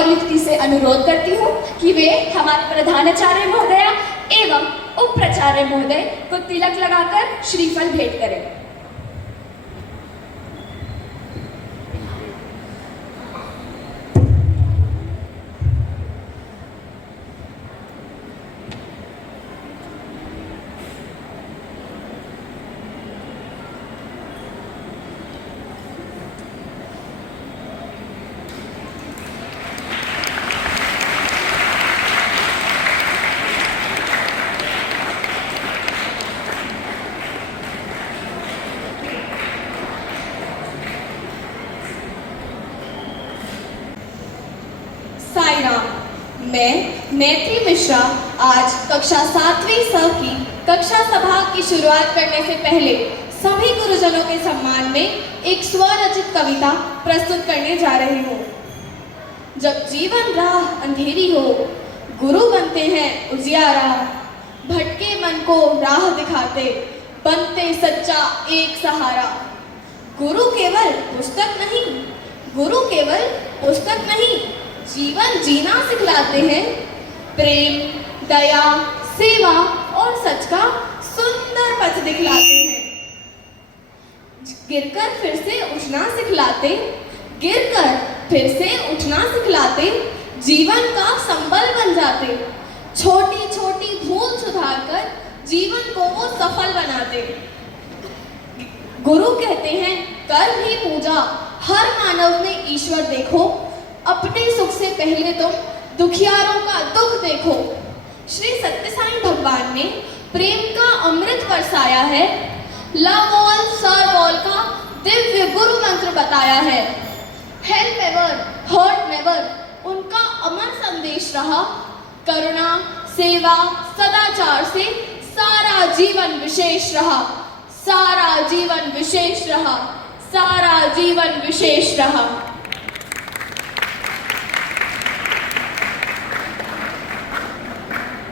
और युक्ति से अनुरोध करती हूँ कि वे हमारे प्रधानाचार्य महोदया एवं उप प्राचार्य महोदय को तिलक लगाकर श्रीफल भेंट करें। मैं मैत्री मिश्रा आज कक्षा 7वीं स की कक्षा सभा की शुरुआत करने से पहले सभी गुरुजनों के सम्मान में एक स्वरचित कविता प्रस्तुत करने जा रही हूँ। जब जीवन राह अंधेरी हो, गुरु बनते हैं उजियारा, भटके मन को राह दिखाते, बनते सच्चा एक सहारा। गुरु केवल पुस्तक नहीं, गुरु केवल पुस्तक नहीं, जीवन जीना सिखलाते हैं। प्रेम, दया, सेवा और सच का सुंदर पथ दिखलाते हैं। गिरकर फिर से उठना सिखलाते, गिरकर फिर से उठना सिखलाते, जीवन का संबल बन जाते। छोटी छोटी भूल सुधारकर जीवन को वो सफल बनाते। गुरु कहते हैं कर भी पूजा, हर मानव में ईश्वर देखो, अपने सुख से पहले तुम दुखियारों का दुख देखो। श्री सत्य साईं भगवान ने प्रेम का अमृत बरसाया है, लव ऑल सर्व ऑल का दिव्य गुरु मंत्र बताया है। हेल्प एवर हर्ट नेवर उनका अमर संदेश रहा। करुणा, सेवा, सदाचार से सारा जीवन विशेष रहा, सारा जीवन विशेष रहा, सारा जीवन विशेष रहा।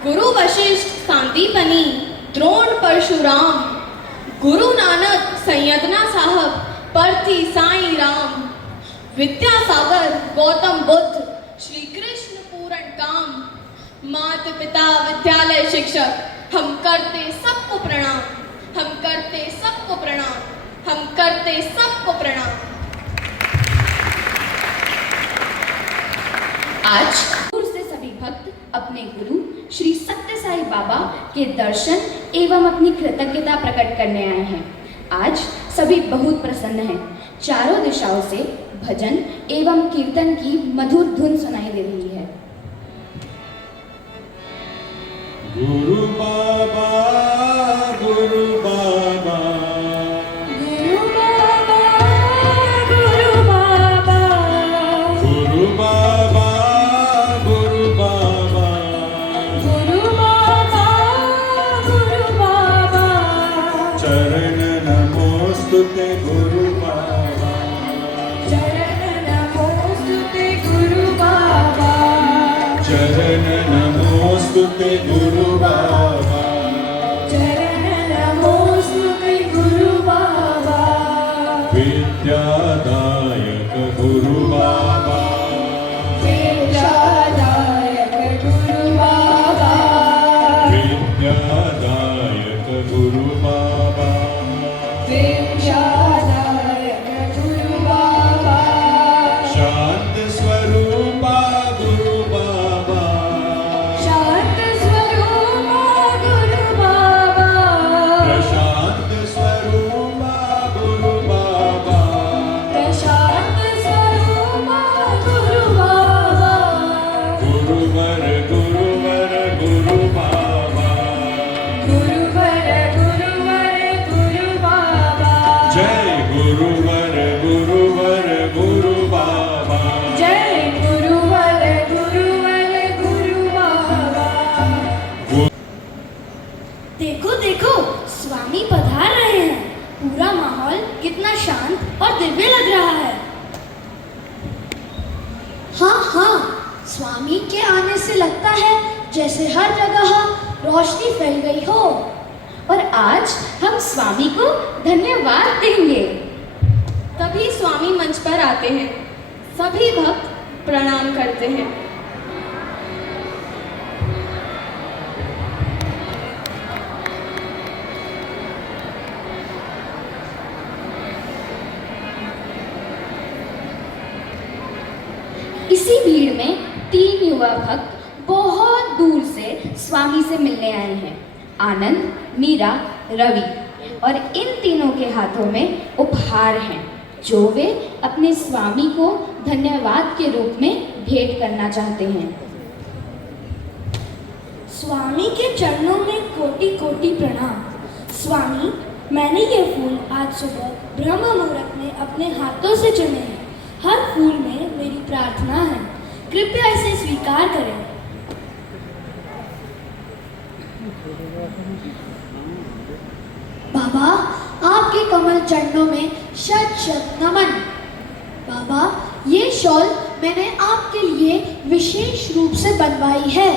गुरु वशिष्ठ सांदीपनी, द्रोण परशुराम, गुरु नानक सैयदना साहब, परथी साईं राम, विद्यासागर गौतम बुद्ध, श्री कृष्ण पूर्ण काम। माता पिता विद्यालय शिक्षक, हम करते सबको प्रणाम, हम करते सबको प्रणाम, हम करते सबको प्रणाम। आज दूर से सभी भक्त अपने गुरु श्री सत्य साईं बाबा के दर्शन एवं अपनी कृतज्ञता प्रकट करने आए हैं। आज सभी बहुत प्रसन्न हैं। चारों दिशाओं से भजन एवं कीर्तन की मधुर धुन सुनाई दे रही है। गुरु बाबा, गुरु बाबा, गुरु बाबा, गुरु बाबा, गुरु बाबा, गुरु बाबा, गुरु बाबा, गुरु बाबा, चरण नमोस्तुते गुरु बाबा, चरण नमोस्तुते गुरु बाबा, चरण नमोस्तुते गुरु बाबा, चरण नमोस्तुते गुरु बाबा, विद्यादायक गुरु बाबा, विद्यादायक गुरु बाबा, विद्यादायक गुरु बाबा, विद्यादायक गुरु बाबा, शांत स्वरूपा गुरु बाबा, शांत स्वरूपा गुरु बाबा, प्रशांत स्वरूपा गुरु बाबा, प्रशांत स्वरूपा गुरु बाबा, गुरुवर गुरुवर गुरु बाबा, गुरुवर गुरुवर गुरु बाबा, जय गुरुवर गुरुवर गुरु बाबा, जय गुरुवर गुरुवर गुरु बाबा। देखो देखो, स्वामी पधार रहे हैं। पूरा माहौल कितना शांत और दिव्य लग रहा है। हाँ हाँ, स्वामी के आने से लगता है जैसे हर जगह रोशनी फैल गई हो। और आज हम स्वामी को धन्यवाद देंगे। तभी स्वामी मंच पर आते हैं। सभी भक्त प्रणाम करते हैं। इसी भीड़ में 3 युवा भक्त बहुत दूर से स्वामी से मिलने आए हैं। आनंद, मीरा, रवि, और इन तीनों के हाथों में उपहार हैं जो वे अपने स्वामी को धन्यवाद के रूप में भेंट करना चाहते हैं। स्वामी के चरणों में कोटि कोटि प्रणाम। स्वामी, मैंने ये फूल आज सुबह ब्रह्म मुहूर्त में अपने हाथों से चुने हैं। हर फूल में मेरी प्रार्थना है, कृपया इसे स्वीकार करें। बाबा, आपके कमल चरणों में शत शत नमन। बाबा, ये शॉल मैंने आपके लिए विशेष रूप से बनवाई है।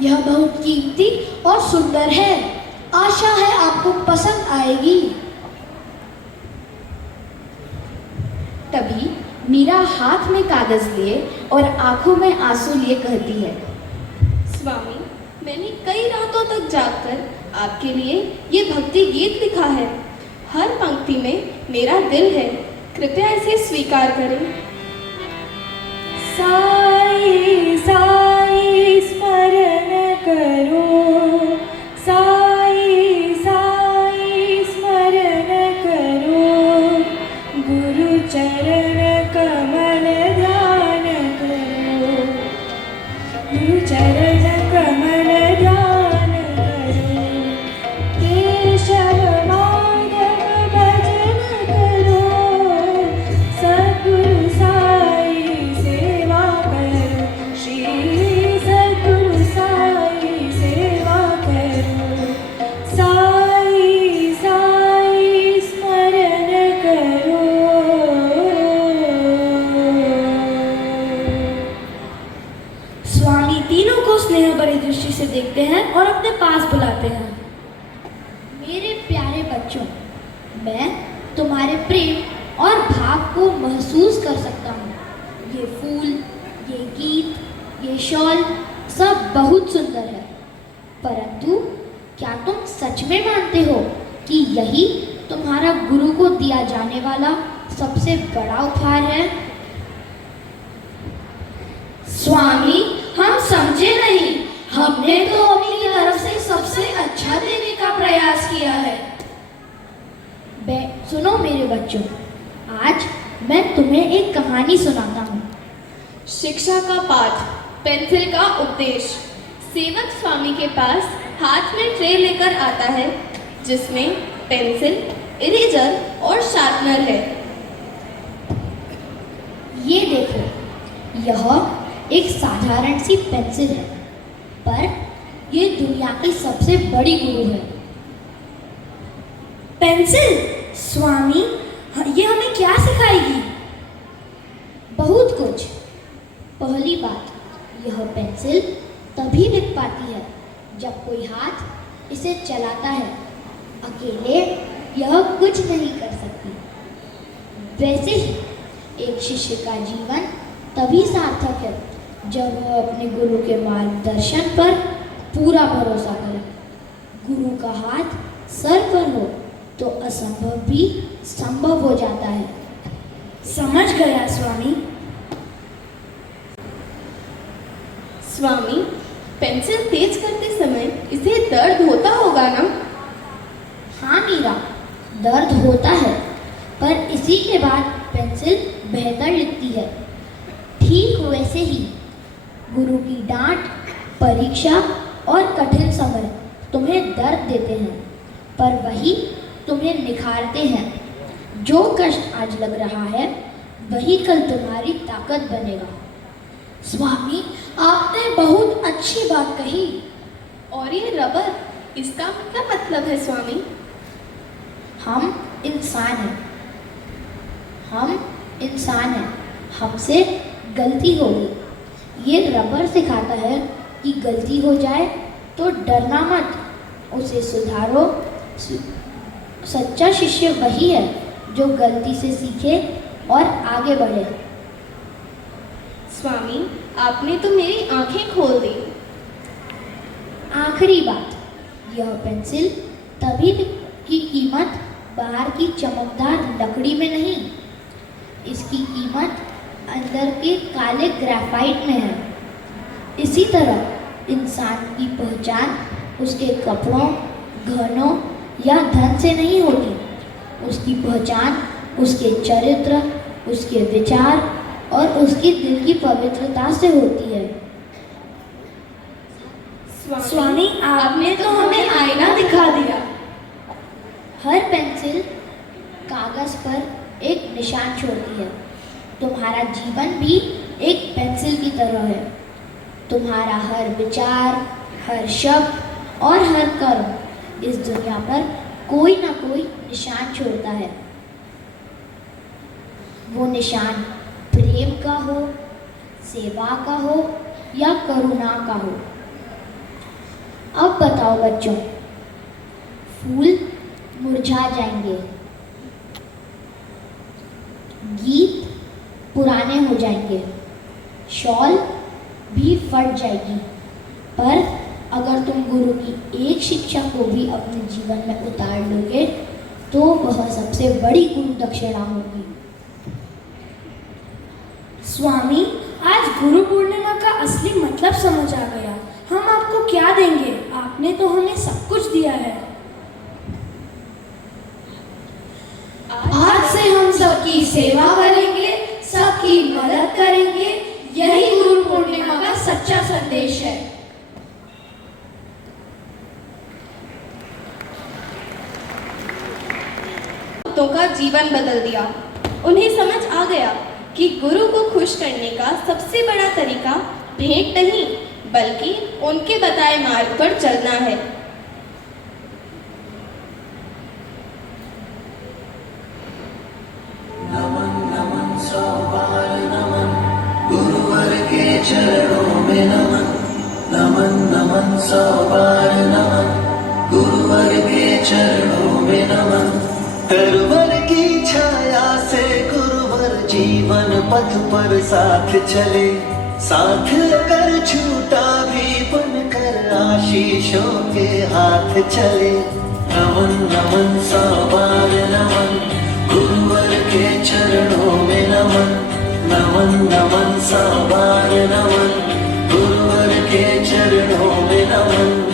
यह बहुत कीमती और सुंदर है। आशा है आपको पसंद आएगी। तभी मीरा हाथ में कागज लिए और आंखों में आंसू लिए कहती है, स्वामी, मैंने कई रातों तक जागकर आपके लिए ये भक्ति गीत लिखा है। हर पंक्ति में मेरा दिल है, कृपया इसे स्वीकार करें। साई साई स्मरण करो, साई साई स्मरण करो, गुरु चरण कमल ध्यान करो, गुरु चरण कमल ध्यान करो, केशव माधव भजन करो, सद्गुरु साई सेवा करो, श्री सद्गुरु साई सेवा करो, साई साई स्मरण करो। स्वामी तीनों को स्नेह भरी दृष्टि से देखते हैं और अपने पास बुलाते हैं। मेरे प्यारे बच्चों, मैं तुम्हारे प्रेम और भाव को महसूस कर सकता हूँ। ये फूल, ये गीत, ये शॉल सब बहुत सुंदर है, परंतु क्या तुम सच में मानते हो कि यही तुम्हारा गुरु को दिया जाने वाला सबसे बड़ा उपहार है? स्वामी, हम समझे नहीं। हमने तो अपनी तरफ से सबसे अच्छा देने का प्रयास किया है। सुनो मेरे बच्चों, आज मैं तुम्हें एक कहानी सुनाता हूँ। शिक्षा का पाठ, पेंसिल का उपदेश। सेवक स्वामी के पास हाथ में ट्रे लेकर आता है जिसमें पेंसिल, इरेजर और शार्पनर है। ये देखो, यह एक साधारण सी पेंसिल है, पर ये दुनिया की सबसे बड़ी गुरु है। पेंसिल? स्वामी, ये हमें क्या सिखाएगी? बहुत कुछ। पहली बात, यह पेंसिल तभी लिख पाती है जब कोई हाथ इसे चलाता है। अकेले यह कुछ नहीं कर सकती। वैसे ही एक शिष्य का जीवन तभी सार्थक है जब वह अपने गुरु के मार्गदर्शन पर पूरा भरोसा करे। गुरु का हाथ सर पर हो तो असंभव भी संभव हो जाता है। समझ गया स्वामी। स्वामी, पेंसिल तेज करते समय इसे दर्द होता होगा ना? हाँ मीरा, दर्द होता है, पर इसी के बाद पेंसिल बेहतर लिखती है। ठीक वैसे ही गुरु की डांट, परीक्षा और कठिन समय तुम्हें दर्द देते हैं, पर वही तुम्हें निखारते हैं। जो कष्ट आज लग रहा है वही कल तुम्हारी ताकत बनेगा। स्वामी, आपने बहुत अच्छी बात कही। और ये रबर, इसका क्या मतलब है स्वामी? हम इंसान हैं, हमसे गलती होगी। ये रबर सिखाता है कि गलती हो जाए तो डरना मत, उसे सुधारो। सच्चा शिष्य वही है जो गलती से सीखे और आगे बढ़े। स्वामी, आपने तो मेरी आंखें खोल दी। आखिरी बात, यह पेंसिल तभी की कीमत बाहर की चमकदार लकड़ी में नहीं, इसकी कीमत अंदर के काले ग्रेफाइट में है। इसी तरह इंसान की पहचान उसके कपड़ों, गहनों या धन से नहीं होती, उसकी पहचान उसके चरित्र, उसके विचार और उसकी दिल की पवित्रता से होती है। स्वामी, आपने तो हमें आईना दिखा दिया। हर पेंसिल कागज पर एक निशान छोड़ती है। तुम्हारा जीवन भी एक पेंसिल की तरह है। तुम्हारा हर विचार, हर शब्द और हर कर्म इस दुनिया पर कोई ना कोई निशान छोड़ता है। वो निशान प्रेम का हो, सेवा का हो या करुणा का हो। अब बताओ बच्चों, फूल मुरझा जाएंगे, गीत पुराने हो जाएंगे, शॉल भी फट जाएगी, पर अगर तुम गुरु की एक शिक्षा को भी अपने जीवन में उतार लोगे तो वह सबसे बड़ी गुरु दक्षिणा होगी। स्वामी, आज गुरु पूर्णिमा का असली मतलब समझ आ गया। हम आपको क्या देंगे? आपने तो हमें सब कुछ दिया है। आज से हम सबकी सेवा करेंगे, सबकी मदद करेंगे। यही गुरु पूर्णिमा का सच्चा संदेश है। भक्तों का जीवन बदल दिया। उन्हें समझ आ गया कि गुरु को खुश करने का सबसे बड़ा तरीका भेंट नहीं, बल्कि उनके बताए मार्ग पर चलना है। नमन नमन सौ बार नमन, गुरुवर के चरणों में नमन। नमन नमन सौ बार नमन, गुरुवर के चरणों में नमन। तरवर की छाया से गुरुवर जीवन पथ पर साथ चले, साथ अगर छूटा भी बनकर आशीषों के हाथ चले। नमन नमन सौ बार नमन, गुरुवर के चरणों में नमन। नमन नमन सौ बार नमन, गुरुवर के चरणों में नमन।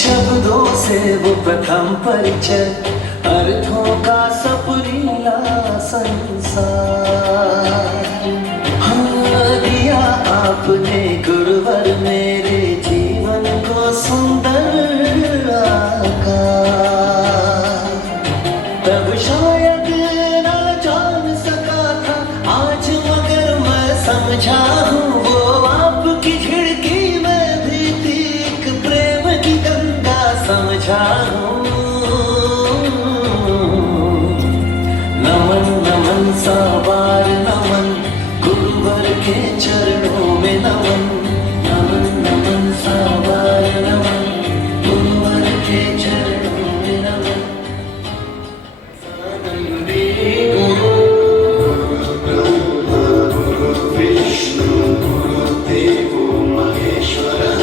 शब्दों से वो प्रथम परिचय, अर्थों का सपरीला संसार। हाँ, दिया आपने गुरुवर मेरे जीवन को सुंदर आकार। तब शायद न जान सका था आज, मगर मैं समझा हूँ वो आपकी झिड़की में भी थी एक प्रेम की गंगा समझा हूँ। नमन नमन सौ बार नमन, गुरुवर के चरणों में नमन। नमन नमन सौ बार नमन, गुरुवर के चरणों में नमन। आनंदी गुरु, ब्रह्मा गुरु विष्णु गुरुदेवो महेश्वरः,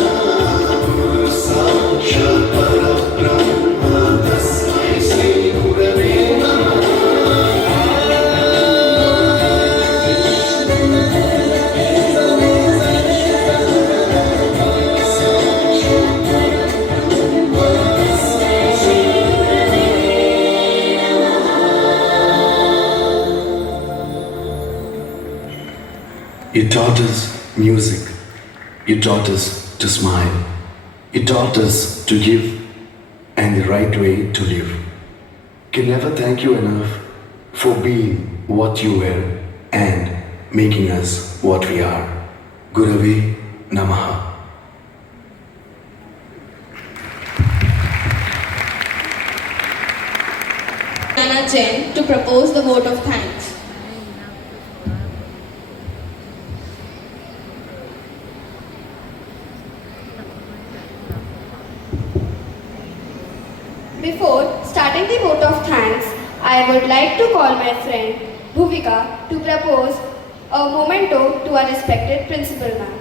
गुरु साक्षात् परब्रह्म तस्मै श्री गुरवे नमः। You taught us music. You taught us to smile. You taught us to give and the right way to live. Can never thank you enough for being what you were and making us what we are. Gurave Namaha. Anna Jain to propose the vote of thanks. Before starting the vote of thanks, I would like to call my friend Bhuvika to propose a memento to our respected principal ma'am.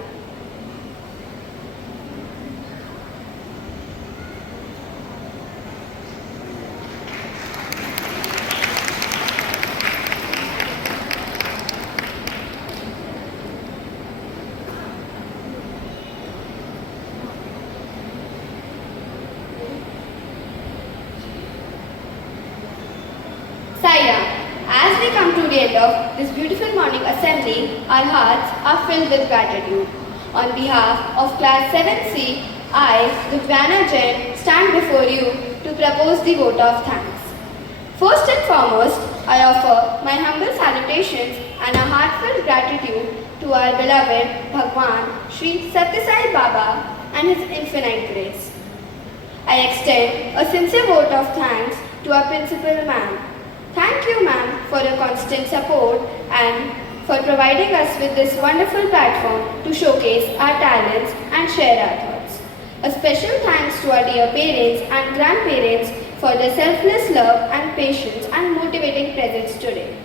Saira, as we come to the end of this beautiful morning assembly, our hearts are filled with gratitude. On behalf of Class 7C, I, Dudvana Jain, stand before you to propose the vote of thanks. First and foremost, I offer my humble salutations and a heartfelt gratitude to our beloved Bhagwan Sri Satyasai Baba and His infinite grace. I extend a sincere vote of thanks to our principal ma'am. Thank you, ma'am, for your constant support and for providing us with this wonderful platform to showcase our talents and share our thoughts. A special thanks to our dear parents and grandparents for their selfless love and patience and motivating presence today.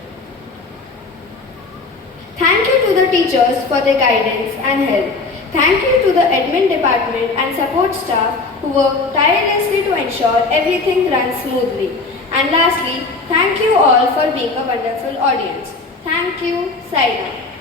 Thank you to the teachers for their guidance and help. Thank you to the admin department and support staff who work tirelessly to ensure everything runs smoothly. And lastly, thank you all for being a wonderful audience. Thank you, Saira.